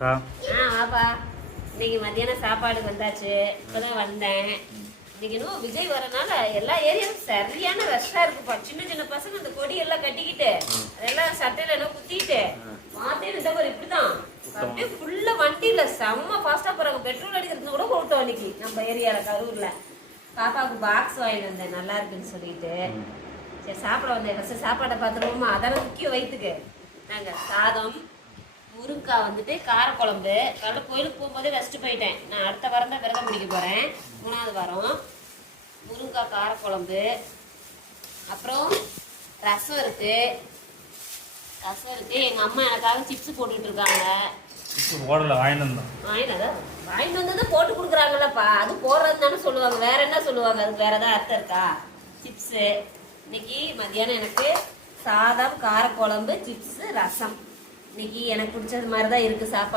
வாப்பா. இன்னைக்கு மத்தியானம் சாப்பாடு வந்தாச்சு. இப்பதான் வந்தேன். இன்னைக்கு இன்னும் விஜய் வரனால எல்லா ஏரியாவும் சரியான ரஷ்ஷா இருக்குப்பா. சின்ன சின்ன பசங்க அந்த கொடி எல்லாம் கட்டிக்கிட்டு அதெல்லாம் சட்டையில எல்லாம் குத்திட்டு மாத்தேன்னு இந்த மாதிரி இப்படிதான் அப்படியே ஃபுல்லா வண்டியில செம்ம ஃபாஸ்டா போறாங்க. பெட்ரோல் அடிக்கிறது கூட கொடுத்தோம் இன்னைக்கு நம்ம ஏரியால கரூர்ல. பாப்பாவுக்கு பாக்ஸ் வாங்கிட்டு வந்தேன் நல்லா இருக்குன்னு சொல்லிட்டு. சரி சாப்பிட வந்தேன். ஃபர்ஸ்ட் சாப்பாடை பார்த்துருவோமா? அதான முக்கியம் வயிற்றுக்கு. நாங்க சாதம், முருங்காய் வந்துட்டு காரக்குழம்பு. காலைல கோயிலுக்கு போகும்போதே வச்சுட்டு போயிட்டேன். நான் அடுத்த வாரம் தான் விரதம் பிடிக்க போகிறேன், 3வது வாரம். முருங்காய் காரக்குழம்பு, அப்புறம் ரசம் இருக்கு. எங்கள் அம்மா எனக்காக சிப்ஸ் போட்டுட்டு இருக்காங்க. வாங்கிட்டு வந்ததை போட்டு கொடுக்குறாங்களப்பா. அது போடுறது தானே சொல்லுவாங்க, வேற என்ன சொல்லுவாங்க? அதுக்கு வேற ஏதாவது அர்த்தம் இருக்கா? சிப்ஸு. இன்னைக்கு மத்தியானம் எனக்கு சாதம், காரக்குழம்பு, சிப்ஸு, ரசம். இன்னைக்கு எனக்கு பிடிச்சது மாதிரி தான் இருக்கு சாப்பாடு.